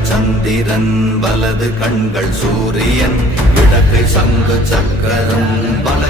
விரல் சந்திரன் வலது கண்கள் சூரியன் இடக்கை சங்கு சக்கரம் பல